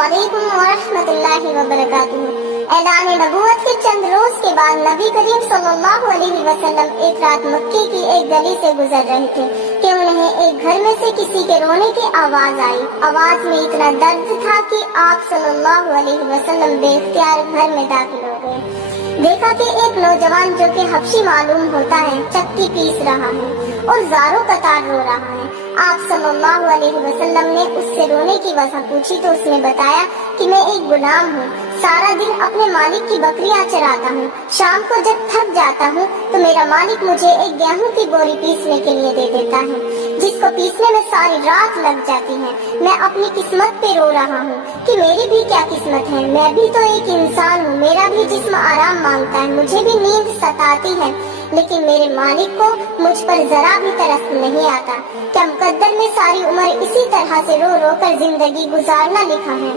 علیکم ورحمۃ اللہ وبرکاتہ۔ اعلان نبوت کے چند روز کے بعد نبی کریم صلی اللہ علیہ وسلم ایک رات مکے کی ایک گلی سے گزر رہے تھے کہ انہیں ایک گھر میں سے کسی کے رونے کی آواز آئی۔ آواز میں اتنا درد تھا کہ آپ صلی اللہ علیہ وسلم بے اختیار گھر میں داخل ہو گئے۔ دیکھا کہ ایک نوجوان جو کہ حبشی معلوم ہوتا ہے چکی پیس رہا ہے اور زاروں قطار رو رہا ہے۔ آپ صلی اللہ علیہ وسلم نے اس سے رونے کی وجہ پوچھی تو اس نے بتایا کہ میں ایک غلام ہوں، سارا دن اپنے مالک کی بکریاں چراتا ہوں، شام کو جب تھک جاتا ہوں تو میرا مالک مجھے ایک گیہوں کی بوری پیسنے کے لیے دے دیتا ہے، جس کو پیسنے میں ساری رات لگ جاتی ہے۔ میں اپنی قسمت پہ رو رہا ہوں کہ میری بھی کیا قسمت ہے، میں بھی تو ایک انسان ہوں، میرا بھی جسم آرام مانگتا ہے، مجھے بھی نیند ستاتی ہے، لیکن میرے مالک کو مجھ پر ذرا بھی ترس نہیں آتا۔ کیا مقدر میں ساری عمر اسی طرح سے رو رو کر زندگی گزارنا لکھا ہے؟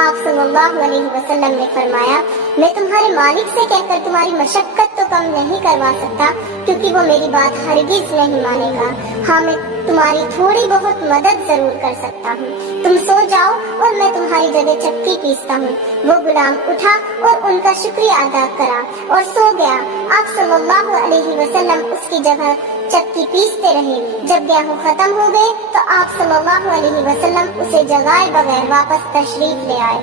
آپ صلی اللہ علیہ وسلم نے فرمایا، میں تمہارے مالک سے کہہ کر تمہاری مشقت تو کم نہیں کروا سکتا، کیونکہ وہ میری بات ہرگز نہیں مانے گا۔ ہاں، میں تمہاری تھوڑی بہت مدد ضرور کر سکتا ہوں، تم سو جاؤ اور میں تمہاری جگہ چکی پیستا ہوں۔ وہ غلام اٹھا اور ان کا شکریہ ادا کرا اور سو گیا۔ آپ صلی اللہ علیہ وسلم اس کی جگہ چکی پیستے رہے۔ جب گیہوں ختم ہو گئے تو آپ صلی اللہ علیہ وسلم اسے جگائے بغیر واپس تشریف لے آئے۔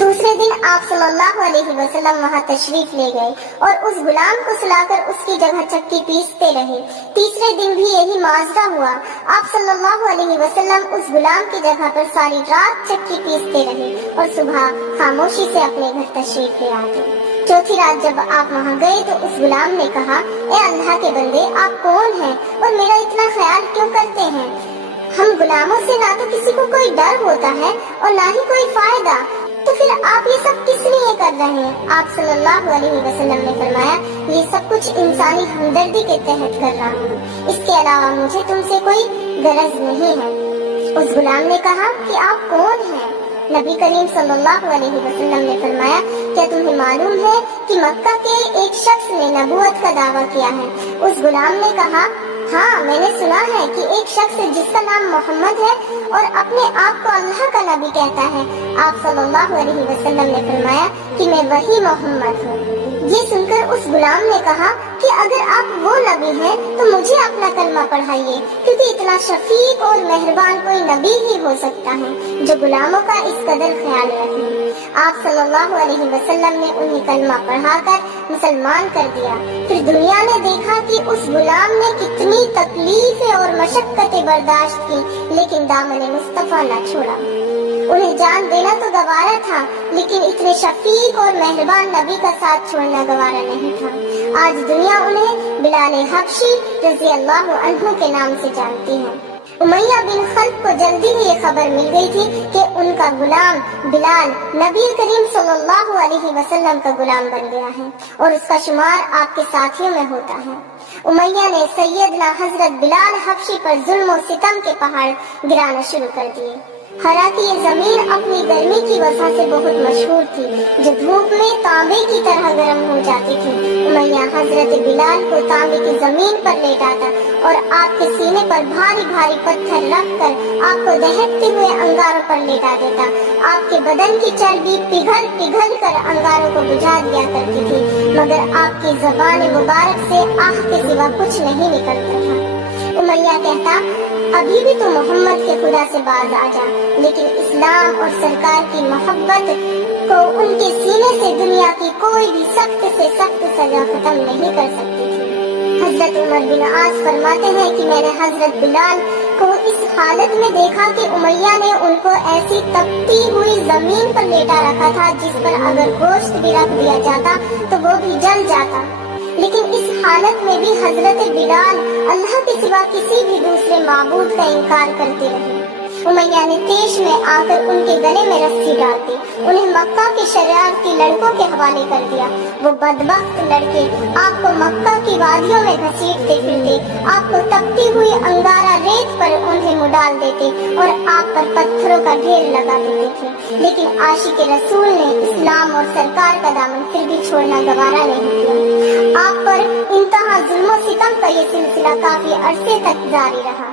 دوسرے دن آپ صلی اللہ علیہ وسلم وہاں تشریف لے گئے اور اس غلام کو سلا کر اس کی جگہ چکی پیستے رہے۔ تیسرے دن بھی یہی ماجرا ہوا۔ آپ صلی اللہ علیہ وسلم اس غلام کی جگہ پر ساری رات چکی پیستے رہے اور صبح خاموشی سے اپنے گھر تشریف لے آتے۔ چوتھی رات جب آپ وہاں گئے تو اس غلام نے کہا، اے اللہ کے بندے، آپ کون ہیں اور میرا اتنا خیال کیوں کرتے ہیں؟ ہم غلاموں سے نہ تو کسی کو کوئی ڈر ہوتا ہے اور نہ ہی کوئی فائدہ، تو پھر آپ یہ سب کس لیے کر رہے ہیں؟ آپ صلی اللہ علیہ وسلم نے فرمایا، یہ سب کچھ انسانی ہمدردی کے تحت کر رہا ہوں، اس کے علاوہ مجھے تم سے کوئی غرض نہیں ہے۔ اس غلام نے کہا کہ آپ کون ہیں؟ نبی کریم صلی اللہ علیہ وسلم نے فرمایا، کیا تمہیں معلوم ہے کہ مکہ کے ایک شخص نے نبوت کا دعویٰ کیا ہے؟ اس غلام نے کہا، ہاں، میں نے سنا ہے کہ ایک شخص جس کا نام محمد ہے اور اپنے آپ کو اللہ کا نبی کہتا ہے۔ آپ صلی اللہ علیہ وسلم نے فرمایا کہ میں وہی محمد ہوں۔ یہ سن کر اس غلام نے کہا کہ اگر آپ وہ نبی ہیں تو مجھے اپنا کلمہ پڑھائیے، کیونکہ اتنا شفیق اور مہربان کوئی نبی ہی ہو سکتا ہے جو غلاموں کا اس قدر خیال رکھے۔ آپ صلی اللہ علیہ وسلم نے انہیں کلمہ پڑھا کر مسلمان کر دیا۔ پھر دنیا نے دیکھا کہ اس غلام نے کتنی تکلیفیں اور مشقتیں برداشت کی، لیکن دامن مصطفیٰ نہ چھوڑا۔ انہیں جان دینا تو گوارا تھا، لیکن اتنے شفیق اور مہربان نبی کا ساتھ چھوڑنا گوارا نہیں تھا۔ آج دنیا انہیں بلال حبشی رضی اللہ عنہ کے نام سے جانتی ہے۔ امیہ بن خلف کو جلدی ہی یہ خبر مل گئی تھی کہ ان کا غلام بلال نبی کریم صلی اللہ علیہ وسلم کا غلام بن گیا ہے اور اس کا شمار آپ کے ساتھیوں میں ہوتا ہے۔ امیہ نے سیدنا حضرت بلال حبشی پر ظلم و ستم کے پہاڑ گرانا شروع کر دیے۔ حالانکہ یہ زمین اپنی گرمی کی وجہ سے بہت مشہور تھی، جو دھوپ میں تانبے کی طرح گرم ہو جاتی تھی۔ امیہ حضرت بلال کو تانبے کی زمین پر لیٹاتا اور آپ کے سینے پر بھاری بھاری پتھر رکھ کر آپ کو دہکتے ہوئے انگاروں پر لیٹا دیتا۔ آپ کے بدن کی چربی پگھل پگھل کر انگاروں کو بجھا دیا کرتی تھی، مگر آپ کی زبان مبارک سے آہ کے سوا کچھ نہیں نکلتا تھا۔ امیہ کہتا، ابھی بھی تو محمد کے خدا سے باز آ جا، لیکن اسلام اور سرکار کی محبت کو ان کے سینے سے دنیا کی کوئی بھی سخت سے سخت سزا ختم نہیں کر سکتی تھی۔ حضرت عمر بن عاص فرماتے ہیں کہ میں نے حضرت بلال کو اس حالت میں دیکھا کہ امیہ نے ان کو ایسی تپتی ہوئی زمین پر لیٹا رکھا تھا جس پر اگر گوشت بھی رکھ دیا جاتا تو وہ بھی جل جاتا، لیکن اس حالت میں بھی حضرت بلال اللہ کے سوا کسی بھی دوسرے معبود کا انکار کرتے رہے۔ امیہ نے تیش میں آ کر ان کے گلے میں رسی ڈال دی، انہیں مکہ کے شرارتی لڑکوں کے حوالے کر دیا۔ وہ بدبخت لڑکے آپ کو مکہ کی وادیوں میں گھسیٹتے پھرتے، آپ کو تپتی ہوئی انگارہ ریت پر انہیں مڈال دیتے اور آپ پر پتھروں کا ڈھیر لگا دیتے تھے، لیکن عاشق رسول نے اسلام اور سرکار کا دامن پھر بھی چھوڑنا گوارا نہیں کیا۔ آپ پر انتہا ظلم و ستم کا یہ سلسلہ کافی عرصے تک جاری رہا۔